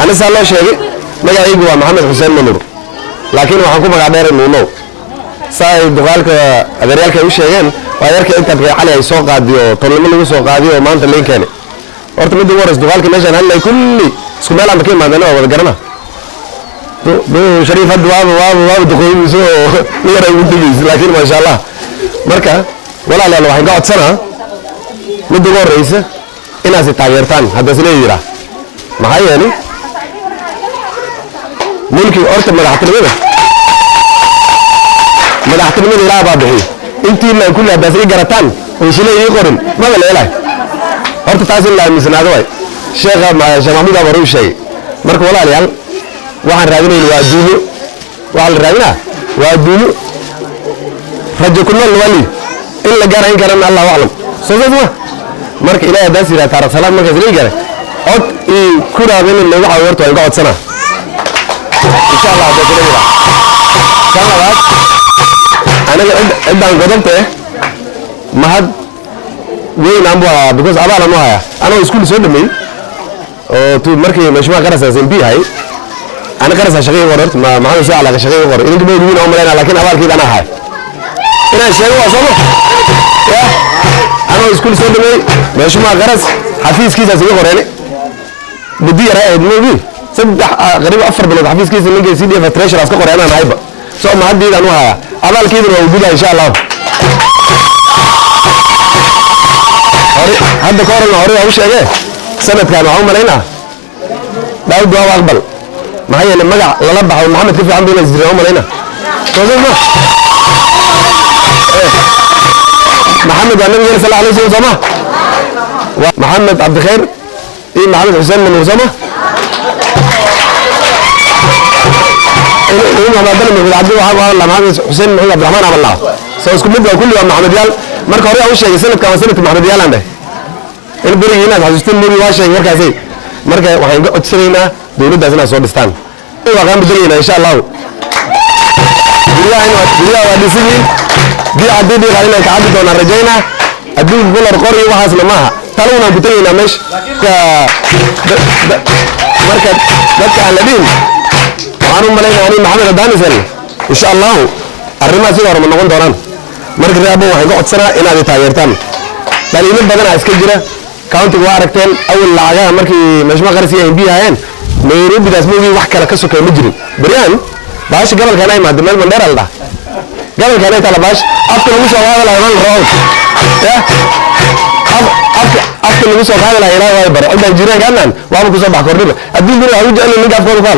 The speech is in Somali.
أنا سألنا شيء ما يعيبوا محمد حسين منور لكن وحنكون مقعدين إنه ساي دخالك أدريالك وش شيئين وأدريالك أنت عليه سوق قاديو طلنا له سوق قاديو ما أنت اللي كان أرتم دي ورس دخالك ماشان هلا كل سكمل عم بكين ما عندنا وذكرنا دو شريف الدواب واب دخول سو غير يوديز لكن ما شاء الله مركا ولا لا واحد قاعد سنة من دور رئيسه الناس التغييرتان هذا سنيرة ما هي يعني ممكن أرتم مدحت المدير لا بابه انت ما كل بس يقرتان ويشيله يقرن ما ولا لا horta taas in la aaminsanado way sheekha Maxamuud Abaru shay marka walaalayaal waxaan raadinayna waa duumo waxa la raadinaa waa duumo rajo kullu wali in la gaarayn karana Allah wa'lam sababta marka ilaahay daas ila taar salaam marka isla gaar cod ku raadin in lagu xawarto ay go'odsana insha Allah hada kale sanadaad أنا عندنا قدمته ما هاد وين أبوها because أبغى أنا هاي أنا وسكول سودمي تو مركي مش ما كرسة زين هاي أنا كرسة شقي ورد ما هذا ساعة على شقي ورد إنك بيجون عمرنا لكن أبغى كذا أنا هاي أنا شقي وصله يا أنا وسكول سودمي مش ما كرس حفيز كذا زين ورد بدي رأي دموعي سب غريب أفر بلد حفيز كذا من جي سيدي فتريش راسك ورد أنا هاي سو ما هاد دي أنا هاي أبغى كذا موجودة إن شاء الله هذا كورنا هوري أوش أجا سنة كانوا هم علينا داود دوا أقبل ما هي لما جا للبح محمد كيف عم بينزل هم علينا توزن ما محمد النبي صلى الله عليه وسلم محمد عبد الخير إيه محمد حسين من وسامة إيه ما بدل من عبد الله محمد حسين من عبد الرحمن عبد الله سوسكم مدة كل يوم محمد يال marka hore u sheegay sanadka waa sanadka Maxamed Yaalande in barigiina xasuustin muddo waa sheegay markaasay marka waxaan ka codsanaynaa dawladdaas inay soo dhistaan waa qaan bedelaynaa insha Allah bilaha waa dhisin bi caddi qaadina ka caddi doona rajayna adduun dollar qori waxaasna maaha taluna butaynaa meesh marka dadka aan la dhiin waxaan u maleynaa in Maxamed Adaanisal insha Allah arrimaha sida hore ma noqon doonaan marka raabo waxay ka codsanaa inaad taageertaan daliilo badan iska jira county-ga waa aragteen awal lacagaha markii meeshma qarsi ay biyahayeen Nairobi daas moogi wax kala ka sokay ma jirin bariyaan baash gobolka ay maad meel mandheer alda gobolka ay tala baash afka lagu soo qaado lahayn rood ya afka lagu soo qaado lahayn way bar inta jiraan ganaan waa ku soo bax kordhiba hadii bari ay u jecel ninka afka